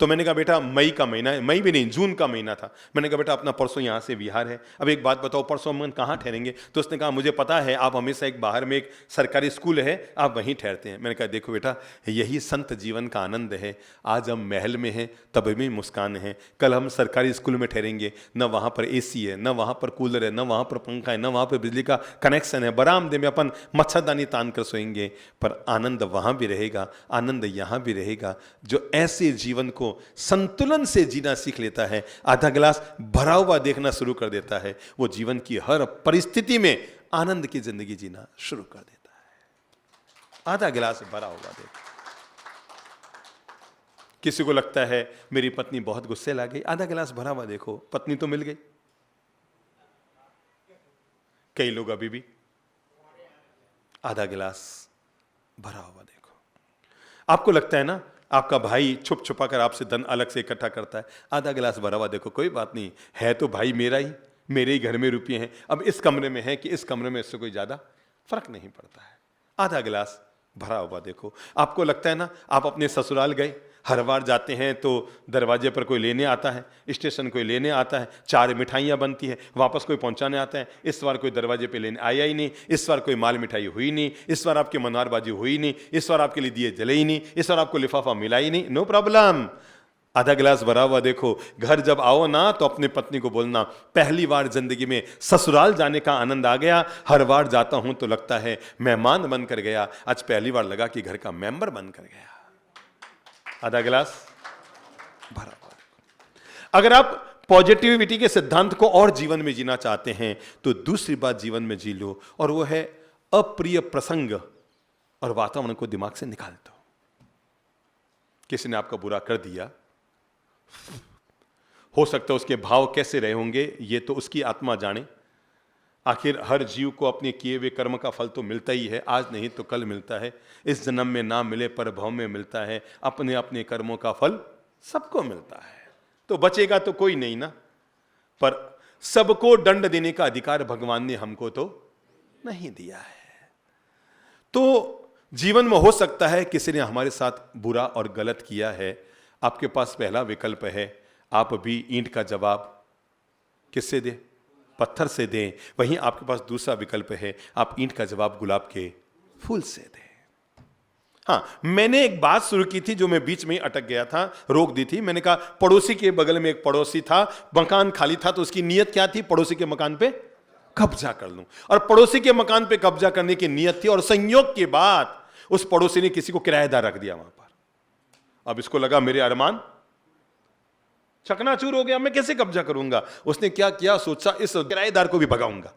तो मैंने कहा, बेटा मई का महीना है, मई भी नहीं, जून का महीना था। मैंने कहा, बेटा अपना परसों यहाँ से विहार है, अब एक बात बताओ, परसों हम कहाँ ठहरेंगे? तो उसने कहा, मुझे पता है आप हमेशा एक बाहर में एक सरकारी स्कूल है, आप वहीं ठहरते हैं। मैंने कहा, देखो बेटा, यही संत जीवन का आनंद है। आज हम महल में हैं तब भी मुस्कान है, कल हम सरकारी स्कूल में ठहरेंगे, न वहाँ पर AC है, न वहाँ पर कूलर है, न वहाँ पर पंखा है, न वहाँ पर बिजली का कनेक्शन है, बरामदे में अपन मच्छरदानी तान कर सोएंगे, पर आनंद वहाँ भी रहेगा, आनंद यहाँ भी रहेगा। जो ऐसे जीवन को संतुलन से जीना सीख लेता है, आधा गिलास भरा हुआ देखना शुरू कर देता है, वो जीवन की हर परिस्थिति में आनंद की जिंदगी जीना शुरू कर देता है। आधा गिलास भरा हुआ देख। किसी को लगता है मेरी पत्नी बहुत गुस्से ला गई, आधा गिलास भरा हुआ देखो, पत्नी तो मिल गई। कई लोग अभी भी आधा गिलास भरा हुआ देखो। आपको लगता है ना आपका भाई छुप छुपा कर आपसे धन अलग से इकट्ठा करता है, आधा गिलास भरा हुआ देखो, कोई बात नहीं है, तो भाई मेरा ही, मेरे ही घर में रुपये हैं, अब इस कमरे में है कि इस कमरे में, इससे कोई ज्यादा फर्क नहीं पड़ता है। आधा गिलास भरा हुआ देखो। आपको लगता है ना आप अपने ससुराल गए, हर बार जाते हैं तो दरवाजे पर कोई लेने आता है, स्टेशन कोई लेने आता है, 4 मिठाइयाँ बनती है, वापस कोई पहुंचाने आता है। इस बार कोई दरवाजे पे लेने आया ही नहीं, इस बार कोई माल मिठाई हुई नहीं, इस बार आपकी मनारबाजी हुई नहीं, इस बार आपके लिए दिए जले ही नहीं, इस बार आपको लिफाफा मिला ही नहीं। नो प्रॉब्लम, आधा गिलास भरा हुआ देखो। घर जब आओ ना तो अपनी पत्नी को बोलना, पहली बार जिंदगी में ससुराल जाने का आनंद आ गया, हर बार जाता हूं तो लगता है मेहमान बनकर गया, आज पहली बार लगा कि घर का मेंबर बनकर गया। आधा गिलास भरा हुआ। अगर आप पॉजिटिविटी के सिद्धांत को और जीवन में जीना चाहते हैं तो दूसरी बात जीवन में जी लो, और वो है अप्रिय प्रसंग और वातावरण को दिमाग से निकाल दो। किसी ने आपका बुरा कर दिया, हो सकता है उसके भाव कैसे रहे होंगे ये तो उसकी आत्मा जाने। आखिर हर जीव को अपने किए हुए कर्म का फल तो मिलता ही है, आज नहीं तो कल मिलता है, इस जन्म में ना मिले पर भव में मिलता है, अपने अपने कर्मों का फल सबको मिलता है, तो बचेगा तो कोई नहीं ना। पर सबको दंड देने का अधिकार भगवान ने हमको तो नहीं दिया है। तो जीवन में हो सकता है किसी ने हमारे साथ बुरा और गलत किया है, आपके पास पहला विकल्प है, आप भी ईंट का जवाब किससे दे? पत्थर से दें, वहीं आपके पास दूसरा विकल्प है, आप ईंट का जवाब गुलाब के फूल से दें। हाँ, मैंने एक बात शुरू की थी जो मैं बीच में ही अटक गया था, रोक दी थी। मैंने कहा पड़ोसी के बगल में एक पड़ोसी था, मकान खाली था, तो उसकी नीयत क्या थी? पड़ोसी के मकान पे कब्जा कर लूं। और पड़ोसी के मकान पे कब्जा करने की नीयत थी, और संयोग के बाद उस पड़ोसी ने किसी को किराएदार रख दिया वहां पर। अब इसको लगा मेरे अरमान चकनाचूर हो गया, मैं कैसे कब्जा करूंगा। उसने क्या किया, सोचा इस किराएदार को भी भगाऊंगा।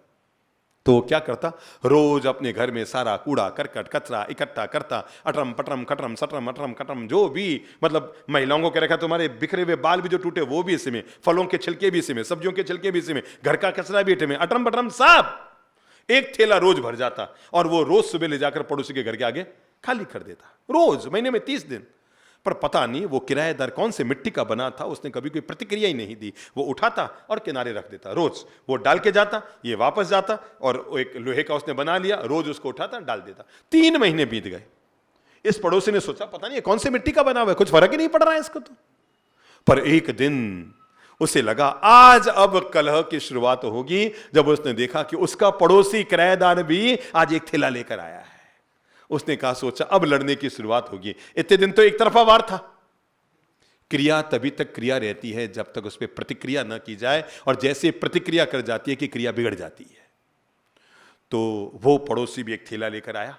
तो क्या करता, रोज अपने घर में सारा कूड़ा करकट कचरा इकट्ठा करता, अटरम पटरम खटरम सटरम अटरम खटरम, जो भी मतलब महिलाओं को कह रखा, तुम्हारे बिखरे हुए बाल भी जो टूटे वो भी इसी में, फलों के छिलके भी इसी में, सब्जियों के छिलके भी इसी में, घर का कचरा भी इसी में, अटरम पटरम सब एक थैला रोज भर जाता। और वो रोज सुबह ले जाकर पड़ोसी के घर के आगे खाली कर देता, रोज, महीने में 30 दिन। पर पता नहीं वो किराएदार कौन से मिट्टी का बना था, उसने कभी कोई प्रतिक्रिया ही नहीं दी। वो उठाता और किनारे रख देता, रोज वो डाल के जाता, ये वापस जाता, और एक लोहे का उसने बना लिया, रोज उसको उठाता डाल देता। 3 महीने बीत गए। इस पड़ोसी ने सोचा पता नहीं कौन से मिट्टी का बना हुआ है, कुछ फर्क ही नहीं पड़ रहा है इसको तो। पर एक दिन उसे लगा आज अब कलह की शुरुआत होगी, जब उसने देखा कि उसका पड़ोसी किराएदार भी आज एक थैला लेकर आया है। उसने कहा, सोचा अब लड़ने की शुरुआत होगी। इतने दिन तो एक तरफा वार था। क्रिया तभी तक क्रिया रहती है जब तक उस पर प्रतिक्रिया न की जाए, और जैसे प्रतिक्रिया कर जाती है कि क्रिया बिगड़ जाती है। तो वो पड़ोसी भी एक थैला लेकर आया।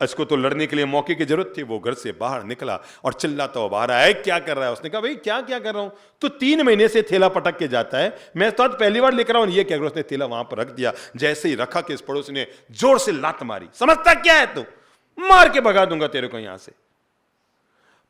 इसको तो लड़ने के लिए मौके की जरूरत थी। वो घर से बाहर निकला और चिल्लाता हुआ बाहर आया, क्या कर रहा है? उसने कहा, भाई क्या क्या कर रहा हूं, तो 3 महीने से थैला पटक के जाता है, मैं तो आज पहली बार लेकर आऊं, ये क्या कर रहा? उसने थैला वहां पर रख दिया। जैसे ही रखा कि इस पड़ोसी ने जोर से लात मारी, समझता क्या है तू, मार के भगा दूंगा तेरे को यहां से।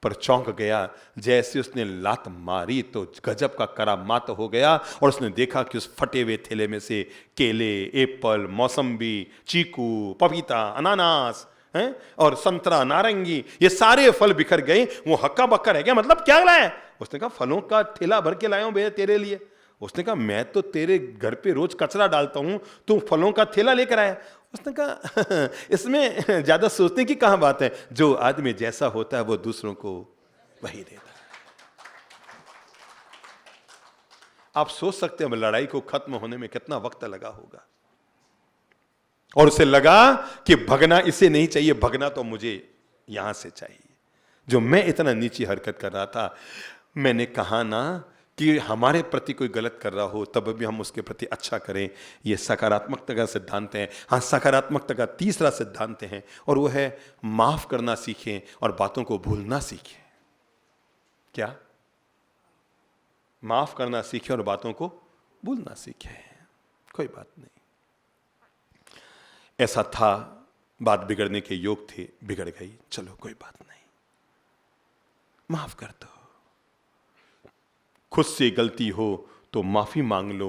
पर चौंक गया, जैसे उसने लात मारी तो गजब का करामात हो गया, और उसने देखा कि उस फटे हुए थैले में से केले, एप्पल, मौसम्बी, चीकू, पपीता, अनानास हैं और संतरा, नारंगी, ये सारे फल बिखर गए। वो हक्का बक्का रह गया, मतलब क्या लाया? उसने कहा, फलों का थैला भर के लाया हूं भैया तेरे लिए। उसने कहा, मैं तो तेरे घर पे रोज कचरा डालता हूं, तू फलों का थैला लेकर आया। उसने कहा, इसमें ज्यादा सोचने की कहां बात है, जो आदमी जैसा होता है वो दूसरों को वही देता है। आप सोच सकते हैं लड़ाई को खत्म होने में कितना वक्त लगा होगा। और उसे लगा कि भगना इसे नहीं चाहिए, भगना तो मुझे यहां से चाहिए, जो मैं इतना नीची हरकत कर रहा था। मैंने कहा ना कि हमारे प्रति कोई गलत कर रहा हो तब भी हम उसके प्रति अच्छा करें, ये सकारात्मकता का सिद्धांत है। हाँ, सकारात्मकता का तीसरा सिद्धांत है, और वो है माफ करना सीखें और बातों को भूलना सीखें। क्या? माफ करना सीखें और बातों को भूलना सीखें। कोई बात नहीं, ऐसा था, बात बिगड़ने के योग थे, बिगड़ गई, चलो कोई बात नहीं, माफ कर दो। खुद से गलती हो तो माफी मांग लो,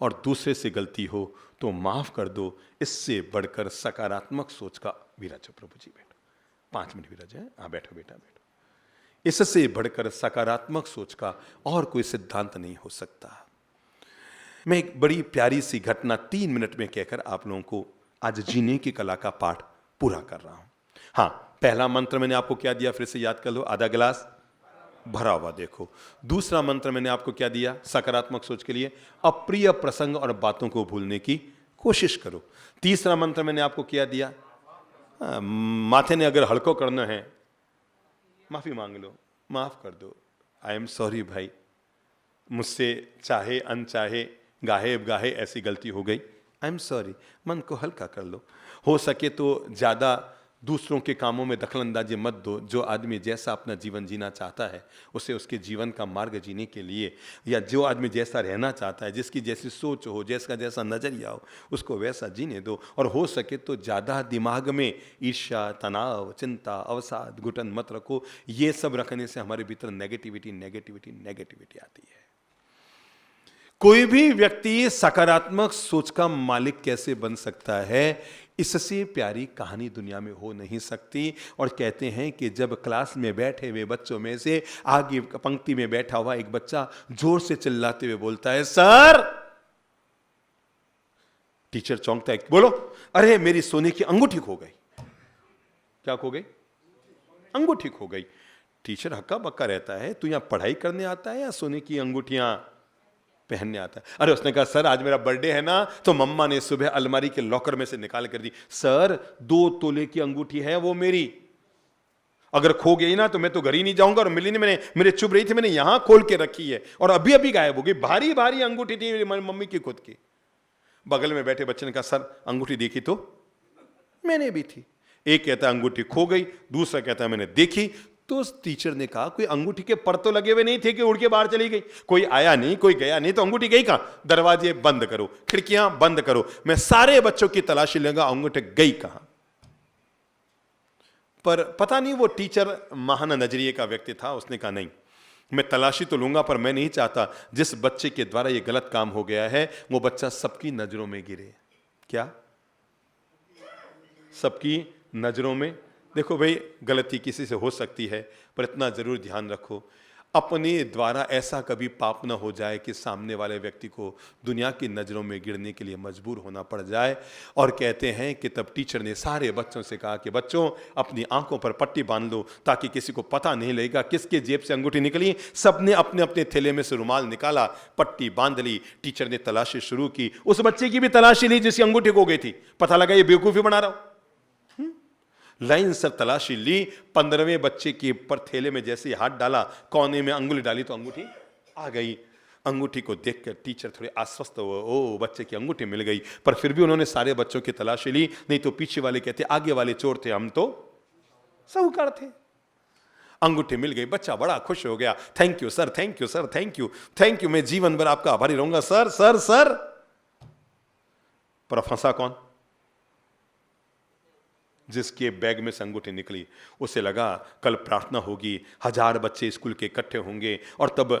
और दूसरे से गलती हो तो माफ कर दो। इससे बढ़कर सकारात्मक सोच का, विराजो प्रभु जी बैठो, 5 मिनट विराज है, हाँ बैठो बेटा बैठो। इससे बढ़कर सकारात्मक सोच का और कोई सिद्धांत नहीं हो सकता। मैं एक बड़ी प्यारी सी घटना 3 मिनट में कहकर आप लोगों को आज जीने की कला का पाठ पूरा कर रहा हूं। हाँ, पहला मंत्र मैंने आपको क्या दिया, फिर से याद कर लो, आधा गिलास भरा हुआ देखो। दूसरा मंत्र मैंने आपको क्या दिया सकारात्मक सोच के लिए, अप्रिय प्रसंग और बातों को भूलने की कोशिश करो। तीसरा मंत्र मैंने आपको क्या दिया, माथे ने अगर हल्को करना है माफी मांग लो, माफ कर दो, आई एम सॉरी भाई, मुझसे चाहे अनचाहे गाहे गाहे ऐसी गलती हो गई, आई एम सॉरी। मन को हल्का कर लो। हो सके तो ज्यादा दूसरों के कामों में दखलंदाजी मत दो। जो आदमी जैसा अपना जीवन जीना चाहता है उसे उसके जीवन का मार्ग जीने के लिए, या जो आदमी जैसा रहना चाहता है, जिसकी जैसी सोच हो, जिसका जैसा नजरिया हो, उसको वैसा जीने दो। और हो सके तो ज़्यादा दिमाग में ईर्ष्या, तनाव, चिंता, अवसाद, घुटन मत रखो। ये सब रखने से हमारे भीतर नेगेटिविटी नेगेटिविटी नेगेटिविटी आती है। कोई भी व्यक्ति सकारात्मक सोच का मालिक कैसे बन सकता है, इससे प्यारी कहानी दुनिया में हो नहीं सकती। और कहते हैं कि जब क्लास में बैठे हुए बच्चों में से आगे पंक्ति में बैठा हुआ एक बच्चा जोर से चिल्लाते हुए बोलता है, सर। टीचर चौंकता है, बोलो। अरे मेरी सोने की अंगूठी खो गई। क्या खो गई? अंगूठी खो गई। टीचर हक्का बक्का रहता है, तू यहां पढ़ाई करने आता है या सोने की अंगूठियां पहनने आता है। अरे उसने कहा सर आज मेरा बर्थडे है ना, तो मम्मा ने सुबह अलमारी के लॉकर में से निकाल कर दी। सर 2 तोले की अंगूठी है वो मेरी, अगर खो गई ना तो मैं तो घर ही नहीं जाऊंगा, और मिली नहीं, मैंने मेरे चुभ रही थी, मैंने यहां खोल के रखी है और अभी अभी गायब हो गई। भारी भारी अंगूठी थी मेरी मम्मी की खुद की। बगल में बैठे बच्चे ने कहा सर अंगूठी देखी तो मैंने भी थी। एक कहता है अंगूठी खो गई, दूसरा कहता है मैंने देखी। तो उस टीचर ने कहा कोई अंगूठी के पर तो लगे हुए नहीं थे कि उड़ के बाहर चली गई, कोई आया नहीं, कोई गया नहीं, तो अंगूठी गई कहां? दरवाजे बंद करो, खिड़कियां बंद करो, मैं सारे बच्चों की तलाशी लूंगा, अंगूठी गई कहां? पर पता नहीं वो टीचर महान नजरिए का व्यक्ति था, उसने कहा नहीं मैं तलाशी तो लूंगा, पर मैं नहीं चाहता जिस बच्चे के द्वारा ये गलत काम हो गया है वो बच्चा सबकी नजरों में गिरे। क्या? सबकी नजरों में। देखो भाई गलती किसी से हो सकती है, पर इतना जरूर ध्यान रखो अपने द्वारा ऐसा कभी पाप ना हो जाए कि सामने वाले व्यक्ति को दुनिया की नजरों में गिरने के लिए मजबूर होना पड़ जाए। और कहते हैं कि तब टीचर ने सारे बच्चों से कहा कि बच्चों अपनी आंखों पर पट्टी बांध लो ताकि किसी को पता नहीं लगेगा किसके जेब से अंगूठी निकली। सबने अपने अपने थैले में से रुमाल निकाला, पट्टी बांध ली। टीचर ने तलाशी शुरू की, उस बच्चे की भी तलाशी ली जिसकी अंगूठी खो गई थी। पता लगा ये बेवकूफी बना रहा हूं। लाइन से तलाशी ली, 15वें बच्चे के पर थैले में जैसे हाथ डाला, कोने में अंगुली डाली तो अंगूठी आ गई। अंगूठी को देखकर टीचर थोड़े आश्वस्त हुए, ओ बच्चे की अंगूठी मिल गई। पर फिर भी उन्होंने सारे बच्चों की तलाशी ली, नहीं तो पीछे वाले कहते आगे वाले चोर थे, हम तो साहूकार थे। अंगूठी मिल गई, बच्चा बड़ा खुश हो गया। Thank you sir, thank you sir, thank you, thank you, मैं जीवन भर आपका आभारी रहूंगा सर सर सर। पर फंसा कौन? जिसके बैग में से अंगूठी निकली। उसे लगा कल प्रार्थना होगी, 1000 बच्चे स्कूल के इकट्ठे होंगे और तब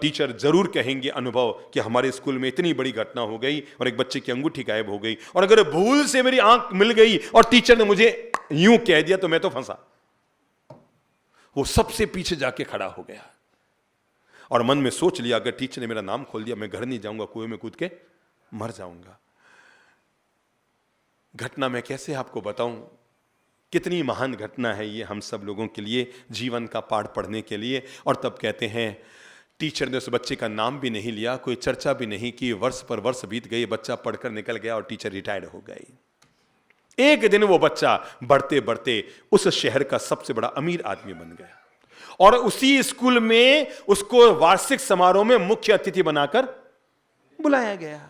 टीचर जरूर कहेंगे अनुभव कि हमारे स्कूल में इतनी बड़ी घटना हो गई और एक बच्चे की अंगूठी गायब हो गई, और अगर भूल से मेरी आंख मिल गई और टीचर ने मुझे यूं कह दिया तो मैं तो फंसा। वो सबसे पीछे जाके खड़ा हो गया और मन में सोच लिया अगर टीचर ने मेरा नाम खोल दिया मैं घर नहीं जाऊंगा, कुएं में कूद के मर जाऊंगा। घटना मैं कैसे आपको बताऊं, कितनी महान घटना है ये हम सब लोगों के लिए, जीवन का पाठ पढ़ने के लिए। और तब कहते हैं टीचर ने उस बच्चे का नाम भी नहीं लिया, कोई चर्चा भी नहीं की। वर्ष पर वर्ष बीत गए, बच्चा पढ़कर निकल गया और टीचर रिटायर्ड हो गई। एक दिन वो बच्चा बढ़ते बढ़ते उस शहर का सबसे बड़ा अमीर आदमी बन गया और उसी स्कूल में उसको वार्षिक समारोह में मुख्य अतिथि बनाकर बुलाया गया।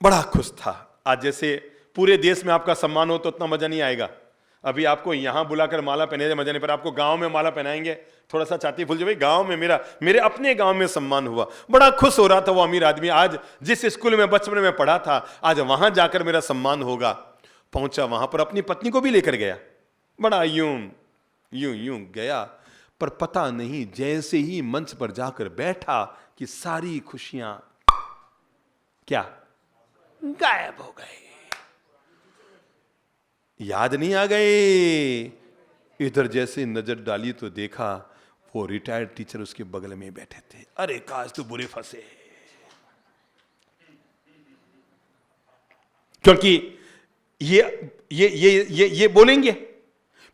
बड़ा खुश था। आज जैसे पूरे देश में आपका सम्मान हो तो उतना मजा नहीं आएगा। अभी आपको यहां बुलाकर माला पहने मजा नहीं, पर आपको गांव में माला पहनाएंगे, थोड़ा सा छाती फूल जाए, गांव में मेरे अपने गांव में सम्मान हुआ। बड़ा खुश हो रहा था वो अमीर आदमी, आज जिस स्कूल में बचपन में पढ़ा था आज वहां जाकर मेरा सम्मान होगा। पहुंचा वहां पर अपनी पत्नी को भी लेकर गया, बड़ा यूं यूं यूं गया, पर पता नहीं जैसे ही मंच पर जाकर बैठा कि सारी खुशियां क्या गायब हो गए, याद नहीं आ गए। इधर जैसे नजर डाली तो देखा वो रिटायर्ड टीचर उसके बगल में बैठे थे। अरे काश तू बुरे फंसे, क्योंकि ये बोलेंगे,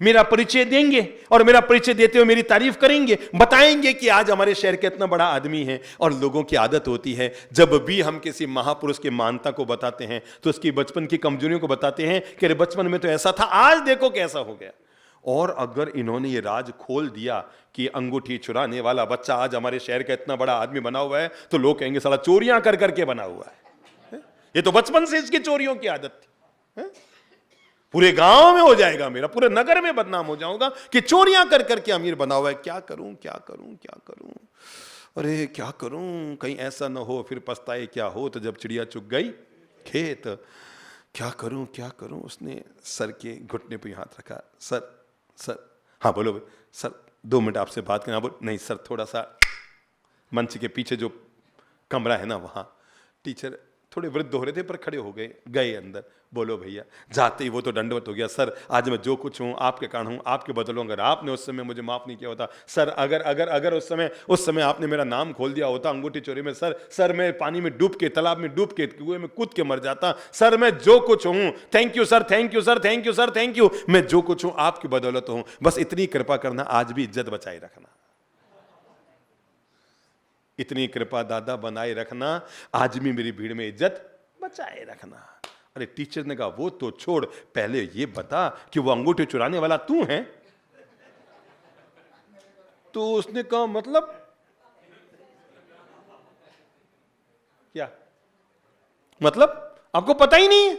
मेरा परिचय देंगे और मेरा परिचय देते हुए मेरी तारीफ करेंगे, बताएंगे कि आज हमारे शहर के इतना बड़ा आदमी है। और लोगों की आदत होती है जब भी हम किसी महापुरुष की महानता को बताते हैं तो उसकी बचपन की कमजोरियों को बताते हैं कि अरे बचपन में तो ऐसा था, आज देखो कैसा हो गया। और अगर इन्होंने ये राज खोल दिया कि अंगूठी चुराने वाला बच्चा आज हमारे शहर का इतना बड़ा आदमी बना हुआ है, तो लोग कहेंगे साला चोरियां कर करके बना हुआ है, ये तो बचपन से इसकी चोरियों की आदत थी। पूरे गांव में हो जाएगा, मेरा पूरे नगर में बदनाम हो जाऊंगा कि चोरियां कर करके अमीर बना हुआ है। क्या करूं क्या करूं क्या करूं, अरे क्या करूं, कहीं ऐसा ना हो फिर पछताए क्या हो तो जब चिड़िया चुग गई खेत। क्या करूं क्या करूं। उसने सर के घुटने पे हाथ रखा, सर हाँ बोलो सर, 2 मिनट आपसे बात करना। बोल नहीं सर, थोड़ा सा मंच के पीछे जो कमरा है ना वहां। टीचर थोड़े वृद्ध हो रहे थे पर खड़े हो गए अंदर। बोलो भैया। जाते ही वो तो दंडवत हो गया, सर आज मैं जो कुछ हूं आपके कारण हूं, आपके बदले अगर आपने उस समय मुझे माफ नहीं किया होता, सर अगर उस समय आपने मेरा नाम खोल दिया होता अंगूठी चोरी में, सर मैं पानी में डूब के, तालाब में डूब के, कुएं में कूद के मर जाता। सर मैं जो कुछ हूं, thank you sir, thank you sir, thank you sir, thank you, मैं जो कुछ हूं आपकी बदौलत हूं, बस इतनी कृपा करना, आज भी इज्जत बचाए रखना। इतनी कृपा दादा बनाए रखना, आज भी मेरी भीड़ में इज्जत बचाए रखना। अरे टीचर ने कहा वो तो छोड़, पहले ये बता कि वो अंगूठे चुराने वाला तू है? तो उसने कहा मतलब क्या? मतलब आपको पता ही नहीं है?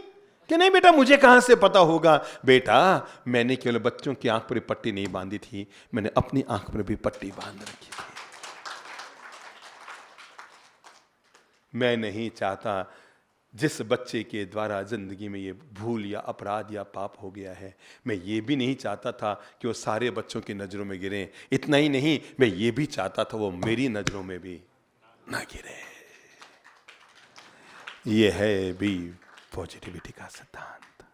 कि नहीं बेटा, मुझे कहां से पता होगा। बेटा मैंने केवल बच्चों की आंख पर पट्टी नहीं बांधी थी, मैंने अपनी आंख पर भी पट्टी बांध रखी थी। मैं नहीं चाहता जिस बच्चे के द्वारा जिंदगी में ये भूल या अपराध या पाप हो गया है, मैं ये भी नहीं चाहता था कि वो सारे बच्चों की नजरों में गिरे। इतना ही नहीं, मैं ये भी चाहता था वो मेरी नजरों में भी ना गिरे। ये है भी पॉजिटिविटी का सिद्धांत।